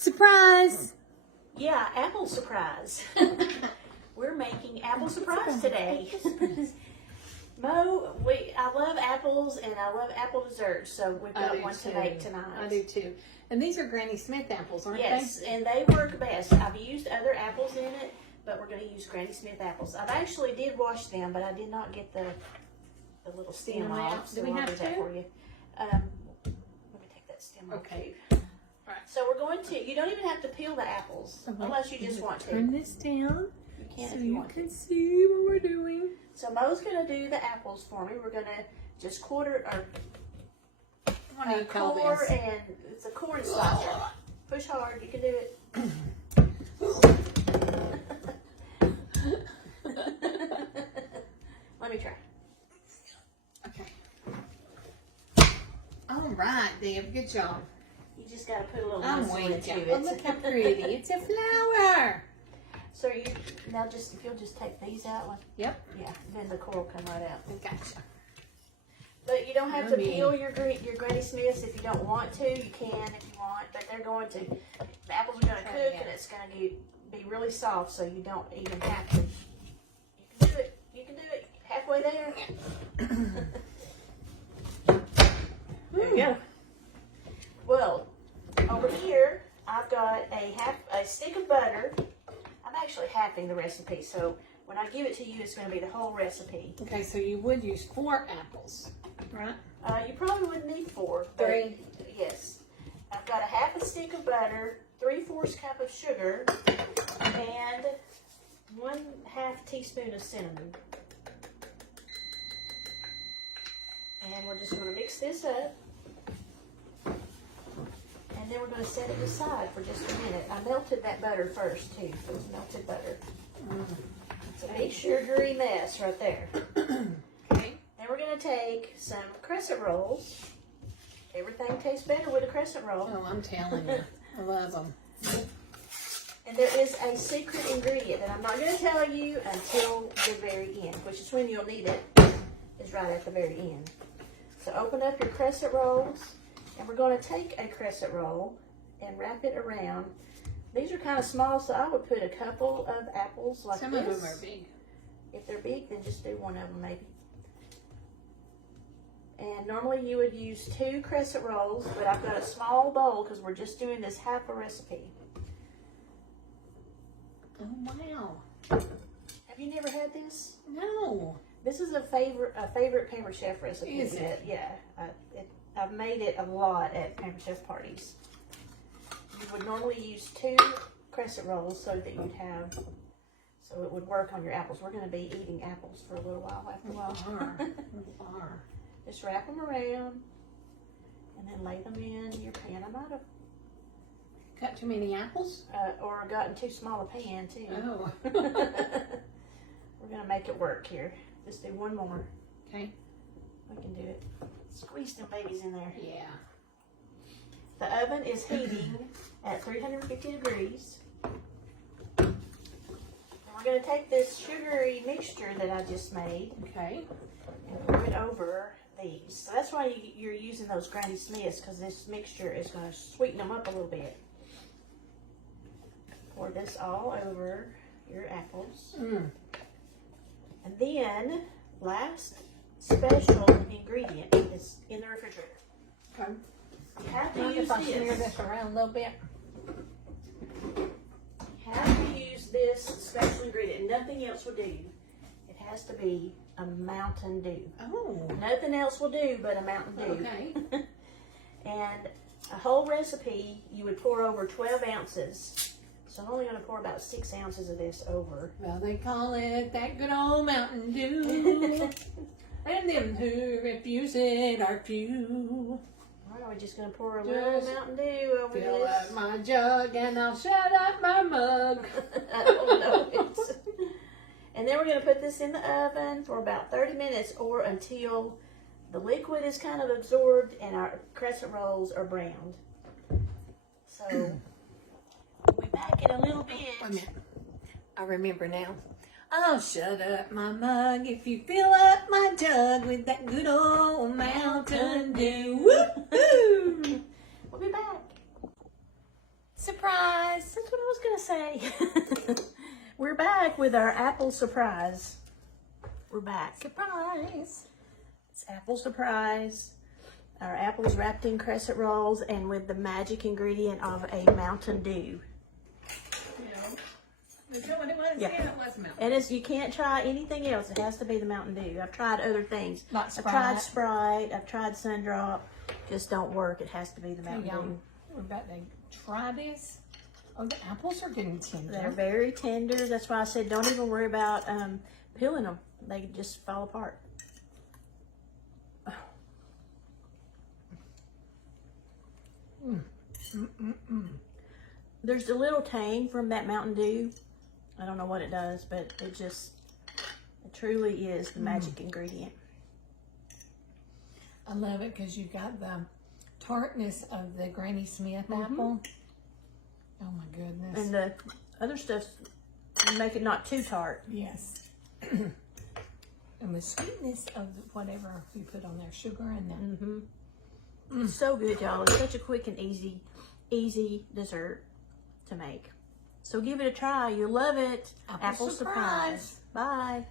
Surprise! Yeah, apple surprise. We're making apple surprise today. Mo, I love apples and I love apple desserts, so we've got one to make tonight. I do too. And these are Granny Smith apples, aren't they? Yes, and they work best. I've used other apples in it, but we're going to use Granny Smith apples. I've actually did wash them, but I did not get the little stem off. So I'll do that for you. Let me take that stem off. Okay. Right. So we're going to, you don't even have to peel the apples, unless you just want to. Turn this down You can so if you you want can to. see what we're doing. So Mo's going to do the apples for me. We're going to just quarter, or What do you call core, this? and it's a corn slicer. Push hard, you can do it. Let me try. Okay. All right, Deb. Good job. You just got to put a little I'm muscle waiting. into Oh, it. look how pretty. It's a flower. So you now just, if you'll just take these out, like, Yep. yeah, then the core will come right out. Gotcha. But you don't have to peel your Granny Smiths if you don't want to. You can if you want, but they're going to. The apples are going to cook, and it's going to be really soft, so you don't even have to. You can do it. You can do it. Halfway there. There you go. Well, over here I've got a stick of butter. I'm actually halving the recipe, so when I give it to you, it's going to be the whole recipe. Okay, so you would use 4 apples, right? You probably wouldn't need 4. 3. Yes. I've got a half a stick of butter, 3/4 cup of sugar, and 1/2 teaspoon of cinnamon. And we're just going to mix this up. And then we're going to set it aside for just a minute. I melted that butter first, too. It was melted butter. It's a big sugary mess right there. Okay. Then we're going to take some crescent rolls. Everything tastes better with a crescent roll. Oh, I'm telling you. I love them. And there is a secret ingredient that I'm not going to tell you until the very end, which is when you'll need it, is right at the very end. So open up your crescent rolls, and we're going to take a crescent roll and wrap it around. These are kind of small, so I would put a couple of apples like Some this. of them are big. If they're big, then just do one of them maybe. And normally you would use 2 crescent rolls, but I've got a small bowl because we're just doing this half a recipe. Oh, wow. Have you never had this? No. This is a favorite Pampered Chef recipe. Is it? Yeah. I've made it a lot at Pampered Chef parties. You would normally use 2 crescent rolls so that you'd have, so it would work on your apples. We're going to be eating apples for a little while after a while. Just wrap them around and then lay them in your pan. I might have Got too many apples? or gotten too small a pan too. Oh. We're going to make it work here. Just do one more. Okay. We can do it. Squeeze them babies in there. Yeah. The oven is heating at 350 degrees. And we're going to take this sugary mixture that I just made Okay. and pour it over these. So that's why you're using those Granny Smiths, because this mixture is going to sweeten them up a little bit. Pour this all over your apples. And then, last special ingredient is in the refrigerator. Okay. You have to Mind use if I smear this. this around a little bit? You have to use this special ingredient. Nothing else will do. It has to be a Mountain Dew. Oh. Nothing else will do but a Mountain Dew. Okay. And a whole recipe, you would pour over 12 ounces. So I'm only going to pour about 6 ounces of this over. Well, they call it that good old Mountain Dew. And them who refuse it are few. All right, we're just going to pour a little Mountain Dew over Fill this. up my jug and I'll shut up my mug. I don't know. And then we're going to put this in the oven for about 30 minutes or until the liquid is kind of absorbed and our crescent rolls are browned. So we'll be back in a little bit. Wait a minute. I remember now. I'll shut up my mug if you fill up my jug with that good old Mountain Dew. Woo-hoo! We'll be back. Surprise. That's what I was gonna say. We're back with our apple surprise. We're back. Surprise. It's apple surprise. Our apples wrapped in crescent rolls and with the magic ingredient of a Mountain Dew. Yeah. And it's, you can't try anything else. It has to be the Mountain Dew. I've tried other things. Not I've tried Sprite. I've tried Sundrop. Just don't work. It has to be the Mountain Dew. We're about to try this. Oh, the apples are getting tender. They're very tender. That's why I said don't even worry about peeling them. They just fall apart. There's a little tang from that Mountain Dew. I don't know what it does, but it truly is the magic ingredient. I love it because you've got the tartness of the Granny Smith apple. Oh my goodness. And the other stuff, make it not too tart. Yes. And the sweetness of whatever you put on there, sugar and that. It's so good, y'all. It's such a quick and easy dessert to make. So give it a try. You'll love it. Apple surprise. Bye.